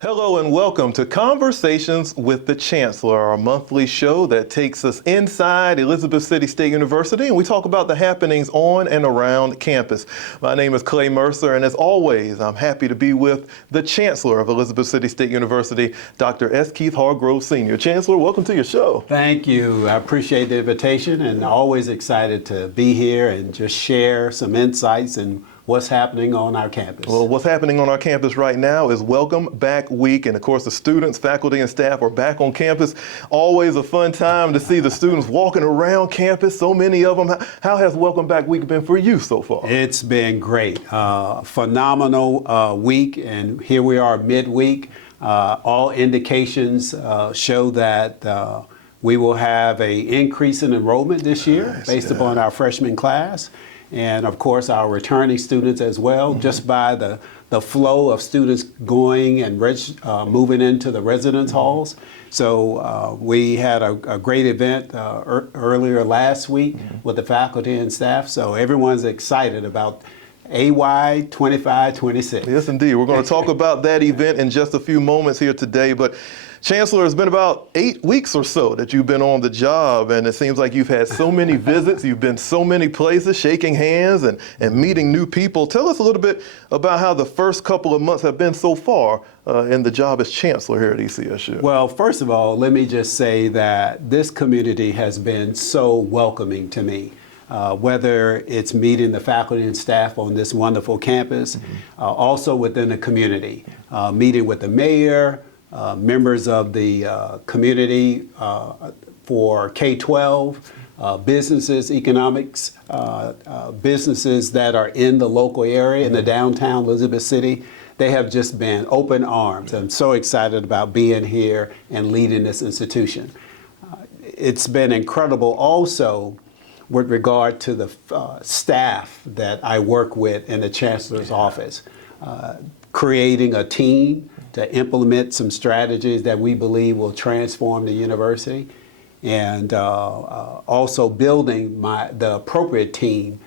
Hello and welcome to Conversations with the Chancellor, our monthly show that takes us inside Elizabeth City State University, and we talk about the happenings on and around campus. My name is Clay Mercer, and as always, I'm happy to be with the Chancellor of Elizabeth City State University, Dr. S. Keith Hargrove, Sr. Chancellor, welcome to your show. Thank you. I appreciate the invitation and always excited to be here and just share some insights and what's happening on our campus. Well, what's happening on our campus right now is Welcome Back Week. And of course, the students, faculty, and staff are back on campus. Always a fun time to see the students walking around campus, so many of them. How has Welcome Back Week been for you so far? It's been great. Phenomenal week. And here we are midweek. All indications show that we will have an increase in enrollment this year based upon our freshman class. And of course, our returning students as well, just by the flow of students going and moving into the residence halls. So we had a great event earlier last week with the faculty and staff. So everyone's excited about AY 25-26. Yes, indeed. We're going to talk about that event in just a few moments here today. But Chancellor, it's been about 8 weeks or so that you've been on the job, and it seems like you've had so many visits, you've been so many places, shaking hands and meeting new people. Tell us a little bit about how the first couple of months have been so far in the job as Chancellor here at ECSU. Well, first of all, let me just say that this community has been so welcoming to me. Whether it's meeting the faculty and staff on this wonderful campus, also within the community, meeting with the mayor, members of the community for K-12, businesses, economics, businesses that are in the local area, in the downtown Elizabeth City. They have just been open arms. I'm so excited about being here and leading this institution. It's been incredible also with regard to the staff that I work with in the Chancellor's office, creating a team to implement some strategies that we believe will transform the university, and also building the appropriate team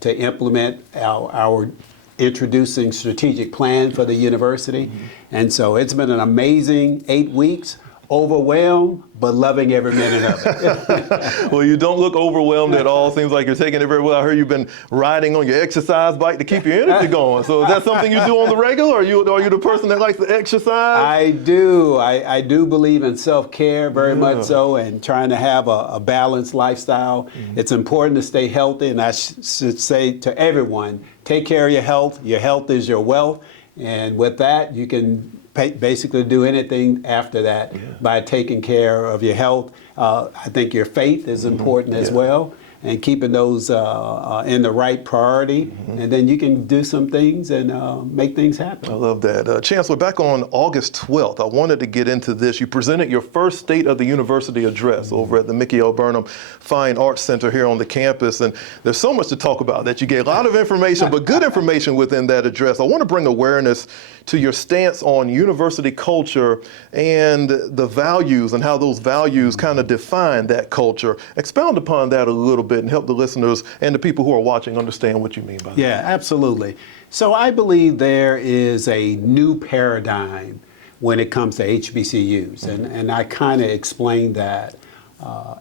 to implement our introducing strategic plan for the university. And so it's been an amazing 8 weeks. Overwhelmed, but loving every minute of it. Well, you don't look overwhelmed at all. Seems like you're taking it very well. I heard you've been riding on your exercise bike to keep your energy going. So is that something you do on the regular? Are you the person that likes to exercise? I do. I do believe in self-care very much so, and trying to have a balanced lifestyle. It's important to stay healthy, and I should say to everyone, take care of your health. Your health is your wealth. And with that, you can basically do anything after that by taking care of your health. I think your faith is important as well, and keeping those in the right priority, and then you can do some things and make things happen. I love that. Chancellor, back on August 12th, I wanted to get into this. You presented your first State of the University address over at the Mickey L. Burnham Fine Arts Center here on the campus, and there's so much to talk about that you gave a lot of information, but good information within that address. I want to bring awareness to your stance on university culture and the values and how those values kind of define that culture. Expound upon that a little bit and help the listeners and the people who are watching understand what you mean by that. Yeah, absolutely. So I believe there is a new paradigm when it comes to HBCUs, and I kind of explained that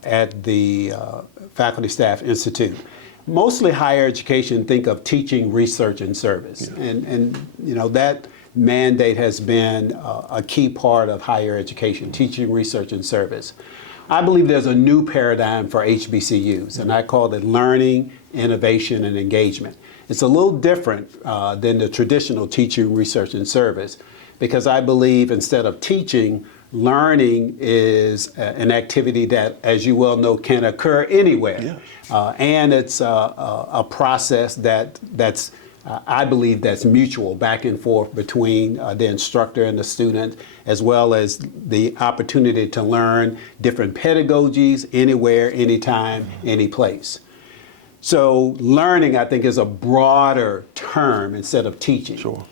at the Faculty Staff Institute. Mostly higher education think of teaching, research, and service, and you know that mandate has been a key part of higher education, teaching, research, and service. I believe there's a new paradigm for HBCUs, and I call it learning, innovation, and engagement. It's a little different than the traditional teaching, research, and service, because I believe instead of teaching, learning is an activity that, as you well know, can occur anywhere. And it's a process that's I believe that's mutual, back and forth between the instructor and the student, as well as the opportunity to learn different pedagogies anywhere, anytime, any place. So learning, I think, is a broader term instead of teaching. Sure.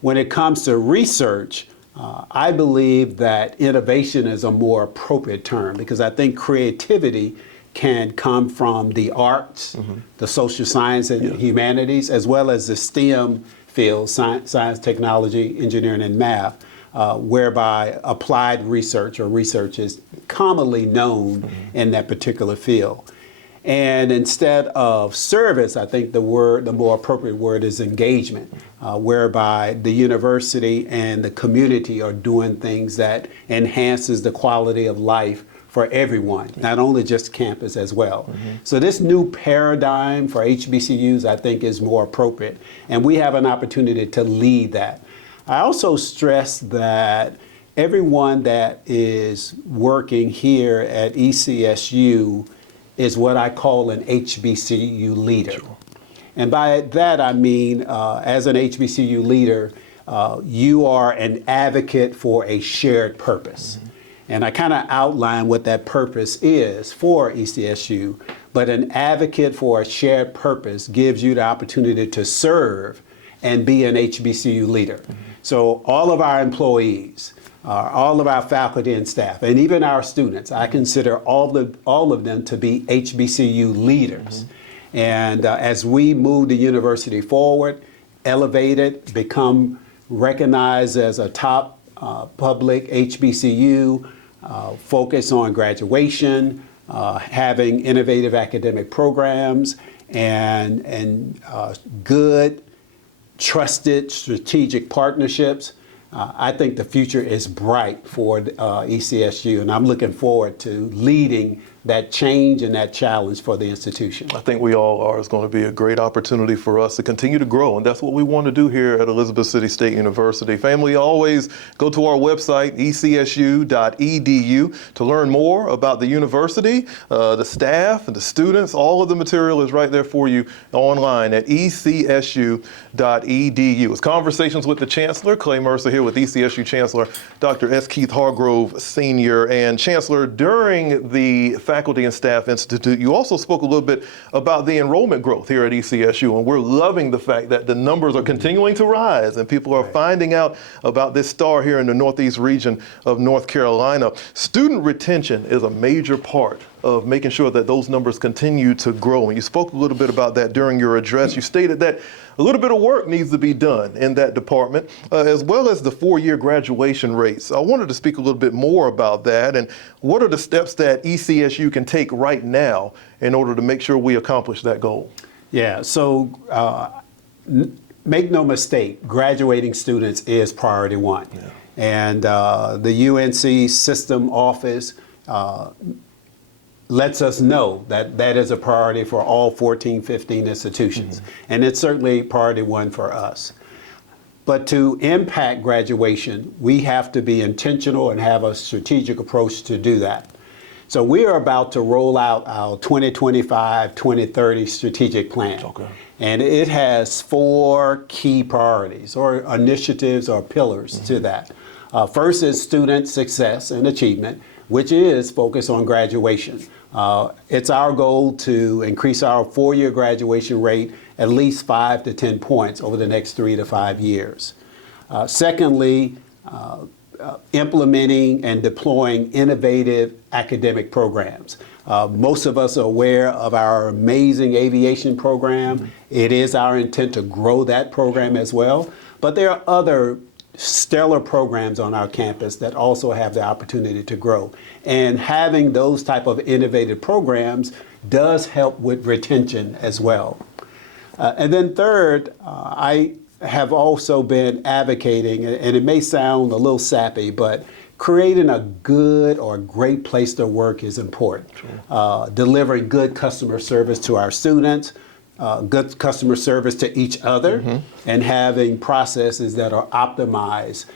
When it comes to research, I believe that innovation is a more appropriate term, because I think creativity can come from the arts, the social science and humanities, as well as the STEM fields, science, technology, engineering, and math. whereby applied research or research is commonly known in that particular field. And instead of service, I think the more appropriate word is engagement, whereby the university and the community are doing things that enhances the quality of life for everyone, not only just campus as well. So this new paradigm for HBCUs, I think, is more appropriate, and we have an opportunity to lead that. I also stress that everyone that is working here at ECSU is what I call an HBCU leader. Sure. And by that I mean, as an HBCU leader, you are an advocate for a shared purpose. And I kind of outline what that purpose is for ECSU, but an advocate for a shared purpose gives you the opportunity to serve and be an HBCU leader. So all of our employees, all of our faculty and staff, and even our students, I consider all of them to be HBCU leaders. And as we move the university forward, elevate it, become recognized as a top public HBCU, focus on graduation, having innovative academic programs, and good, trusted strategic partnerships, I think the future is bright for ECSU, and I'm looking forward to leading that change and that challenge for the institution. I think we all are. It's going to be a great opportunity for us to continue to grow, and that's what we want to do here at Elizabeth City State University. Family, always go to our website, ecsu.edu, to learn more about the university, the staff, and the students. All of the material is right there for you online at ecsu.edu. It's Conversations with the Chancellor. Clay Mercer here with ECSU Chancellor Dr. S. Keith Hargrove, Sr. And Chancellor, during the Faculty and Staff Institute, you also spoke a little bit about the enrollment growth here at ECSU, and we're loving the fact that the numbers are continuing to rise and people are finding out about this star here in the Northeast region of North Carolina. Student retention is a major part of making sure that those numbers continue to grow. And you spoke a little bit about that during your address. You stated that a little bit of work needs to be done in that department, as well as the four-year graduation rates. I wanted to speak a little bit more about that, and what are the steps that ECSU can take right now in order to make sure we accomplish that goal? Yeah, so make no mistake, graduating students is priority one. Yeah. And the UNC system office lets us know that that is a priority for all 14, 15 institutions. And it's certainly priority one for us. But to impact graduation, we have to be intentional and have a strategic approach to do that. So we are about to roll out our 2025-2030 strategic plan. Okay. And it has 4 key priorities or initiatives or pillars to that. First is student success and achievement, which is focused on graduation. It's our goal to increase our 4-year graduation rate at least 5 to 10 points over the next 3 to 5 years. Secondly, implementing and deploying innovative academic programs. Most of us are aware of our amazing aviation program. It is our intent to grow that program as well, but there are other stellar programs on our campus that also have the opportunity to grow. And having those type of innovative programs does help with retention as well. And then third, I have also been advocating, and it may sound a little sappy, but creating a good or great place to work is important. Sure. Delivering good customer service to our students, good customer service to each other, and having processes that are optimized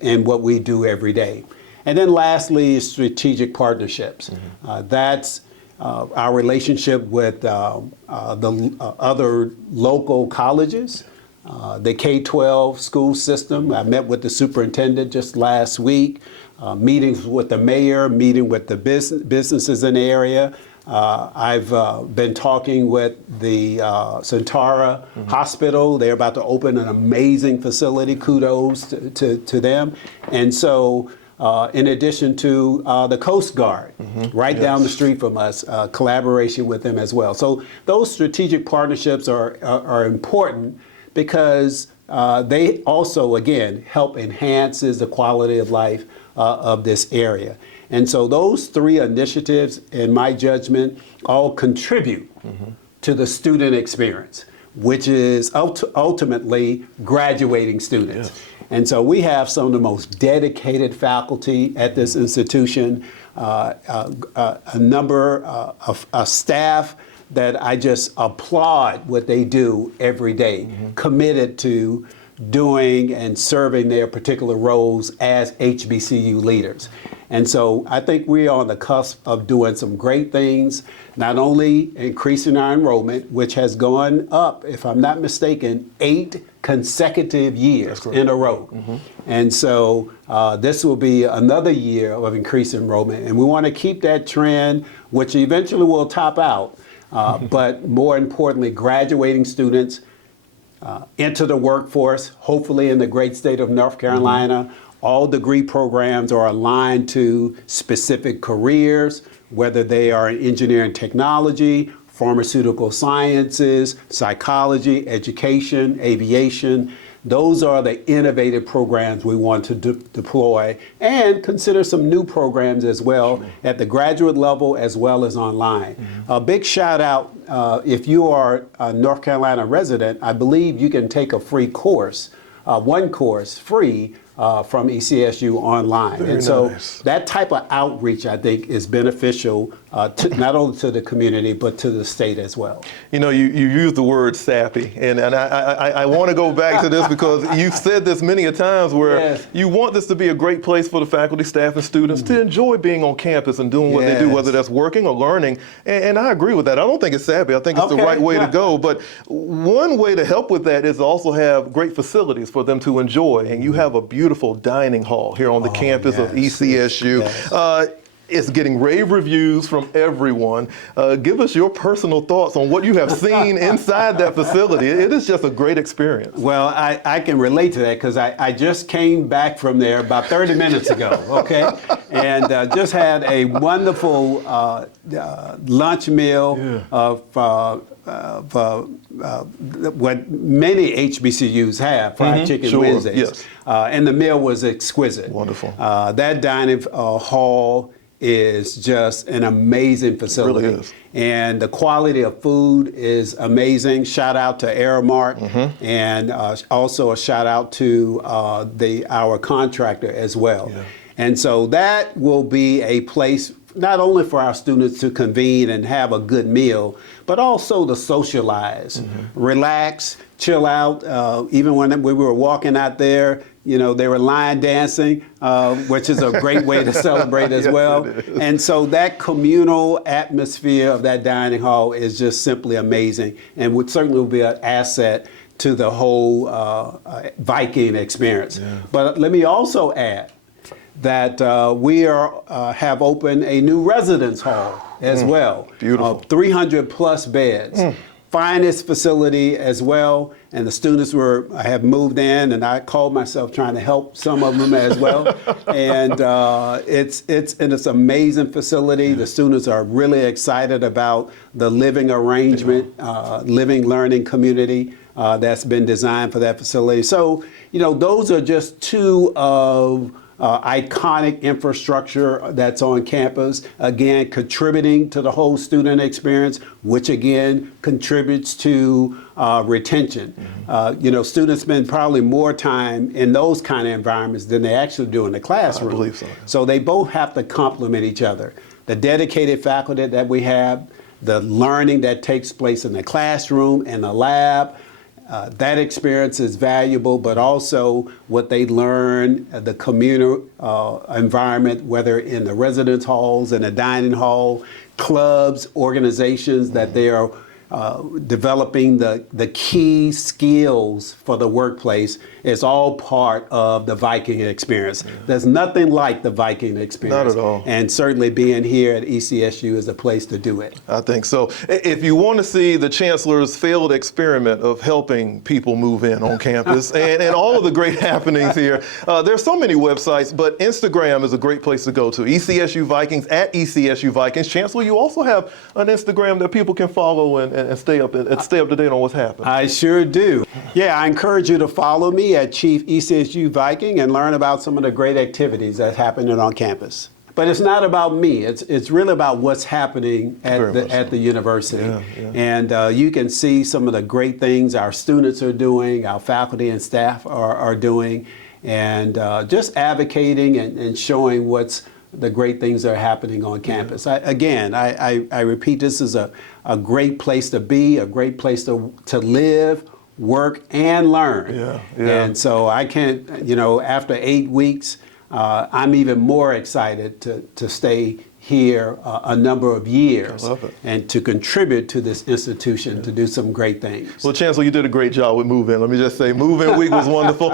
in what we do every day. And then lastly, strategic partnerships. That's our relationship with the other local colleges, the K-12 school system. I met with the superintendent just last week, meetings with the mayor, meeting with the businesses in the area. I've been talking with the Centara Hospital. They're about to open an amazing facility. Kudos to them. And so, in addition to the Coast Guard, right down the street from us, collaboration with them as well. So those strategic partnerships are important because they also, again, help enhances the quality of life of this area. And so those three initiatives, in my judgment, all contribute to the student experience, which is ultimately graduating students. Yes. And so we have some of the most dedicated faculty at this institution, a number of staff that I just applaud what they do every day, committed to doing and serving their particular roles as HBCU leaders. And so I think we're on the cusp of doing some great things, not only increasing our enrollment, which has gone up, if I'm not mistaken, 8 consecutive years in a row. And so this will be another year of increased enrollment. And we want to keep that trend, which eventually will top out. But more importantly, graduating students into the workforce, hopefully in the great state of North Carolina. All degree programs are aligned to specific careers, whether they are in engineering technology, pharmaceutical sciences, psychology, education, aviation. Those are the innovative programs we want to deploy, and consider some new programs as well at the graduate level as well as online. A big shout out, if you are a North Carolina resident, I believe you can take a free course, one course free from ECSU online. Very and so nice. that type of outreach, I think, is beneficial not only to the community, but to the state as well. You know, you use the word sappy, and I want to go back to this because you've said this many a times where Yes. you want this to be a great place for the faculty, staff, and students to enjoy being on campus and doing what they do, whether that's working or learning. And I agree with that. I don't think it's sappy. I think it's the right way to go. But one way to help with that is to also have great facilities for them to enjoy. And you have a beautiful dining hall here on the campus of ECSU. Yes. It's getting rave reviews from everyone. Give us your personal thoughts on what you have seen inside that facility. It is just a great experience. Well, I can relate to that because I just came back from there about 30 minutes ago, okay? And just had a wonderful lunch meal of what many HBCUs have, fried chicken Wednesdays. Yes. And the meal was exquisite. Wonderful. That dining hall is just an amazing facility. It really is. And the quality of food is amazing. Shout out to Aramark, and also a shout out to our contractor as well. Yeah. And so that will be a place not only for our students to convene and have a good meal, but also to socialize, relax, chill out. Even when we were walking out there, you know, they were line dancing, which is a great way to celebrate as well. And so that communal atmosphere of that dining hall is just simply amazing, and would certainly be an asset to the whole Viking experience. Yeah. But let me also add that we have opened a new residence hall as well. Beautiful. 300 plus beds. Finest facility as well, and the students have moved in, and I called myself trying to help some of them as well. And it's an amazing facility. The students are really excited about the living arrangement, living learning community that's been designed for that facility. So, you know, those are just two of iconic infrastructure that's on campus, again, contributing to the whole student experience, which again contributes to retention. You know, students spend probably more time in those kind of environments than they actually do in the classroom. I believe so. So they both have to complement each other. The dedicated faculty that we have, the learning that takes place in the classroom and the lab, that experience is valuable, but also what they learn, the communal environment, whether in the residence halls and the dining hall, clubs, organizations that they are developing the key skills for the workplace is all part of the Viking experience. There's nothing like the Viking experience. Not at all. And certainly being here at ECSU is a place to do it. I think so. If you want to see the Chancellor's failed experiment of helping people move in on campus and all of the great happenings here, there's so many websites, but Instagram is a great place to go to. ECSU Vikings, at ECSU Vikings. Chancellor, you also have an Instagram that people can follow and and stay up to date on what's happening? I sure do. Yeah, I encourage you to follow me at Chief ECSU Viking and learn about some of the great activities that's happening on campus. But it's not about me. It's really about what's happening at the university. Yeah, yeah. And you can see some of the great things our students are doing, our faculty and staff are doing, and just advocating and showing what's the great things that are happening on campus. I repeat, this is a great place to be, a great place to live, work, and learn. Yeah, yeah. And so I can't, after 8 weeks, I'm even more excited to stay here a number of years and to contribute to this institution to do some great things. Well, Chancellor, you did a great job with Move In. Let me just say, Move In Week was wonderful.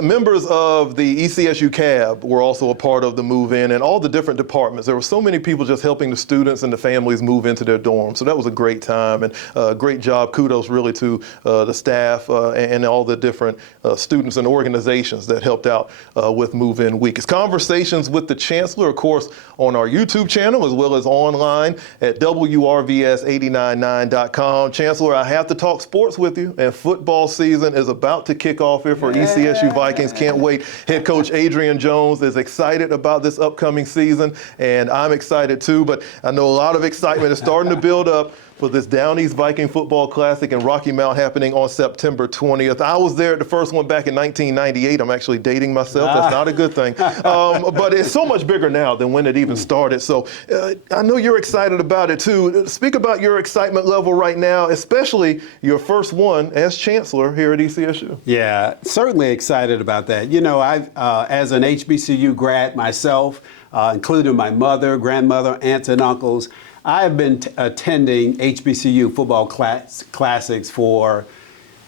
Members of the ECSU CAB were also a part of the Move In, and all the different departments. There were so many people just helping the students and the families move into their dorms. So that was a great time, and great job. Kudos really to the staff and all the different students and organizations that helped out with Move In Week. It's Conversations with the Chancellor, of course, on our YouTube channel as well as online at WRVS899.com. Chancellor, I have to talk sports with you, and football season is about to kick off here for ECSU Vikings. Can't wait. Head coach Adrian Jones is excited about this upcoming season, and I'm excited too, but I know a lot of excitement is starting to build up for this Down East Viking Football Classic in Rocky Mount happening on September 20th. I was there at the first one back in 1998. I'm actually dating myself. That's not a good thing. But it's so much bigger now than when it even started. So I know you're excited about it too. Speak about your excitement level right now, especially your first one as Chancellor here at ECSU. Yeah, certainly excited about that. I've, as an HBCU grad myself, including my mother, grandmother, aunts, and uncles, I have been attending HBCU football classics for,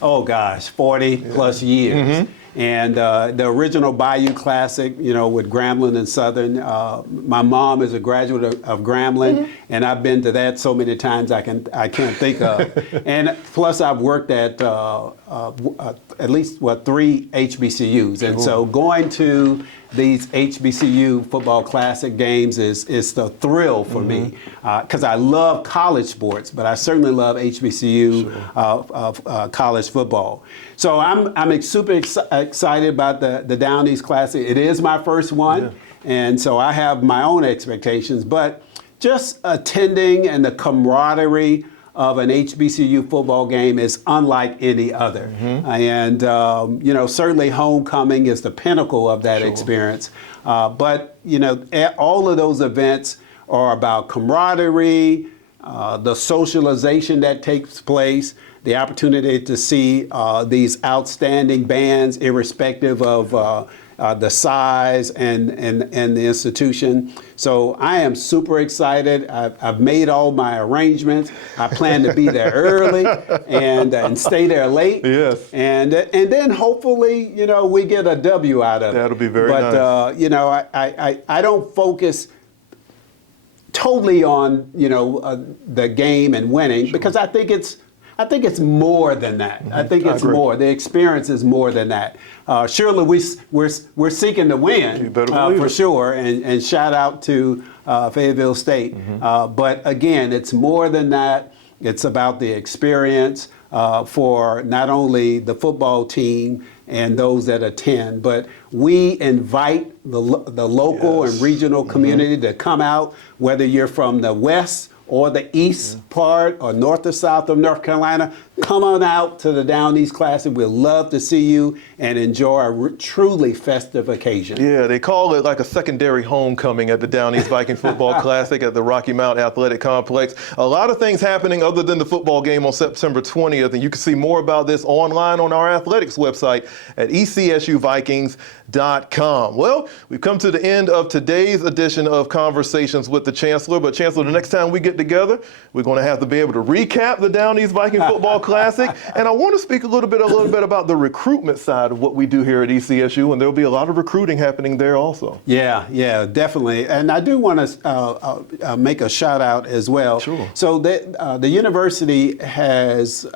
40 plus years. Mm-hmm. And the original Bayou Classic, with Grambling and Southern, my mom is a graduate of Grambling, and I've been to that so many times I can't think of. And plus, I've worked at least 3 HBCUs, and so going to these HBCU football classic games is the thrill for me, because I love college sports, but I certainly love HBCU college football. So I'm super excited about the Down East Classic. It is my first one, and so I have my own expectations, but just attending and the camaraderie of an HBCU football game is unlike any other. And, certainly homecoming is the pinnacle of that experience. But, all of those events are about camaraderie, the socialization that takes place, the opportunity to see these outstanding bands, irrespective of the size and the institution. So I am super excited. I've made all my arrangements. I plan to be there early and stay there late. Yes. And then hopefully, we get a W out of it. That'll be very nice. But, I don't focus totally on, the game and winning, because I think it's more than that. I think it's more. The experience is more than that. Surely we're seeking to win, for sure, and shout out to Fayetteville State. But again, it's more than that. It's about the experience for not only the football team and those that attend, but we invite the local and regional community to come out, whether you're from the West or the east part or north or south of North Carolina. Come on out to the Down East Classic. We'd love to see you and enjoy a truly festive occasion. Yeah, they call it like a secondary homecoming at the Down East Viking Football Classic at the Rocky Mount Athletic Complex. A lot of things happening other than the football game on September 20th, and you can see more about this online on our athletics website at ECSUVikings.com. Well, we've come to the end of today's edition of Conversations with the Chancellor, but Chancellor, the next time we get together, we're going to have to be able to recap the Down East Viking Football Classic, and I want to speak a little bit about the recruitment side of what we do here at ECSU, and there'll be a lot of recruiting happening there also. Yeah, definitely. And I do want to make a shout out as well. Sure. So the university has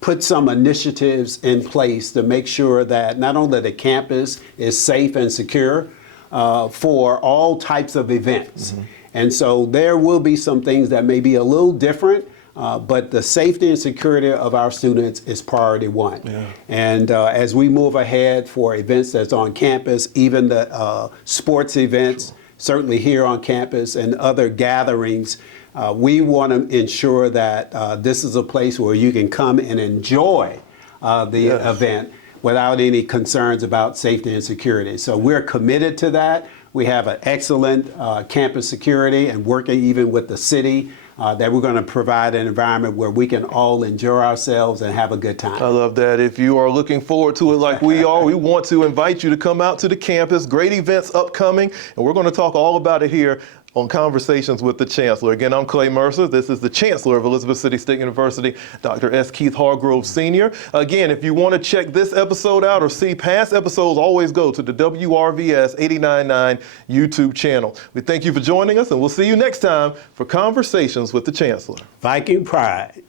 put some initiatives in place to make sure that not only the campus is safe and secure for all types of events. And so there will be some things that may be a little different but the safety and security of our students is priority one. Yeah. And as we move ahead for events that's on campus, even the sports events, certainly here on campus and other gatherings, we want to ensure that this is a place where you can come and enjoy the event without any concerns about safety and security. So we're committed to that. We have an excellent campus security and working even with the city that we're going to provide an environment where we can all enjoy ourselves and have a good time. I love that. If you are looking forward to it like we are, we want to invite you to come out to the campus. Great events upcoming, and we're going to talk all about it here on Conversations with the Chancellor. Again, I'm Clay Mercer. This is the Chancellor of Elizabeth City State University, Dr. S. Keith Hargrove, Sr. Again, if you want to check this episode out or see past episodes, always go to the WRVS 89.9 YouTube channel. We thank you for joining us, and we'll see you next time for Conversations with the Chancellor. Viking pride.